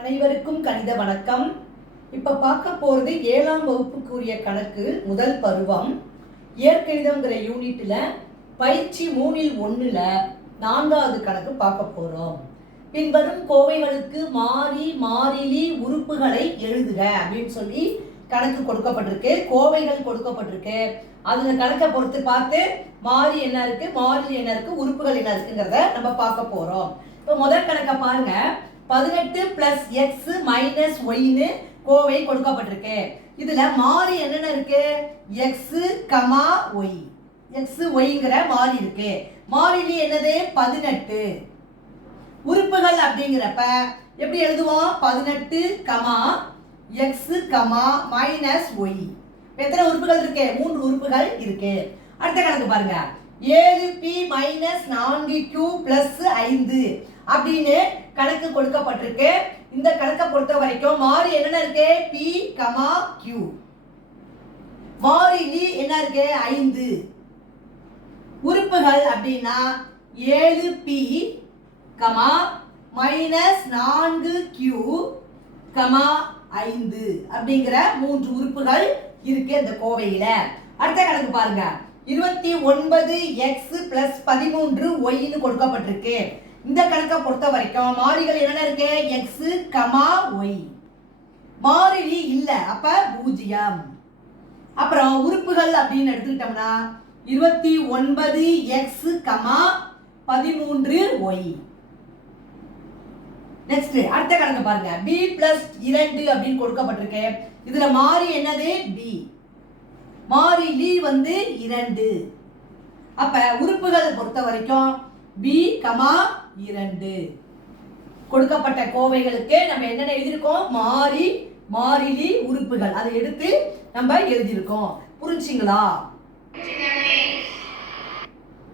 அனைவருக்கும் கணித வணக்கம். இப்ப பார்க்க போறது ஏழாம் வகுப்புக்குரிய கணக்கு முதல் பருவம். இயற்கணிதம்ங்கிற யூனிட்ல பயிற்சி மூணில் ஒண்ணுல நான்காவது கணக்கு பார்க்க போறோம். பின்வரும் கோவைகளுக்கு மாறி மாறிலி உறுப்புகளை எழுதுக அப்படின்னு சொல்லி கணக்கு கொடுக்கப்பட்டிருக்கு. கோவைகள் கொடுக்கப்பட்டிருக்கு. அதுல கணக்கை பொறுத்து பார்த்து மாறி என்ன இருக்கு மாறி என்ன இருக்கு உறுப்புகள் என்ன இருக்குங்கிறத நம்ம பார்க்க போறோம். இப்போ முதல் கணக்கை பாருங்க. பதினெட்டு பிளஸ் எக்ஸ் மைனஸ் ஒய்னு கோவை கொடுக்கப்பட்டிருக்கு. இதுல மாறி என்னென்ன இருக்கு? எக்ஸ் கமா ஒய் எக்ஸ் ஒய்ங்கிற மாறி இருக்கு. மாறிலி என்னது? பதினெட்டு. உறுப்புகள் அப்படிங்கிறப்ப எப்படி எழுதுவோம்? பதினெட்டு comma x comma minus y எத்தனை உறுப்புகள் இருக்கு? மூன்று உறுப்புகள் இருக்கு. அடுத்த கணக்கு பாருங்க. ஏழு பி மைனஸ் நான்கு கியூ பிளஸ் ஐந்து அப்படின்னு கணக்கு கொடுக்கப்பட்டிருக்கு. இந்த கணக்கை பொறுத்த வரைக்கும் மாறி என்னென்ன இருக்கு? பி கமா கியூ மாறிலி e என்ன இருக்கு? ஐந்து. உறுப்புகள் அப்படின்னா ஏழு பி கமா மைனஸ் நான்கு கியூ கமா ஐந்து. அப்படிங்கிற மூன்று உறுப்புகள் இருக்கு இந்த கோவையில. அடுத்த கணக்கு பாருங்க. இருபத்தி ஒன்பது எக்ஸ் பிளஸ் பதிமூன்று ஒய்னு கொடுக்கப்பட்டிருக்கு. இந்த கணக்கை பொறுத்த வரைக்கும் மாறிகள் என்னென்ன இருக்கு? எக்ஸ் கமா ஒய் மாறிலி இல்லை. அப்ப பூஜ்ஜியம். அப்புறம் உறுப்புகள் அப்படின்னு எடுத்துக்கிட்டோம்னா இருபத்தி ஒன்பது எக்ஸ் கமா பதிமூன்று ஒய் நெக்ஸ்ட் அடுத்த கணக்கு பாருங்க. பி பிளஸ் இரண்டு அப்படின்னு கொடுக்கப்பட்டிருக்கு. இதுல மாறி என்னது? பி மாறிலி வந்து இரண்டு. அப்ப உறுப்புகள் பொறுத்த வரைக்கும் பி கமா இரண்டு. கொடுக்கப்பட்ட கோவைகளுக்கு நம்ம என்னென்ன எழுதியிருக்கோம்? மாறி மாறிலி உறுப்புகள். அதை எடுத்து நம்ம எழுதியிருக்கோம். புரிஞ்சிங்களா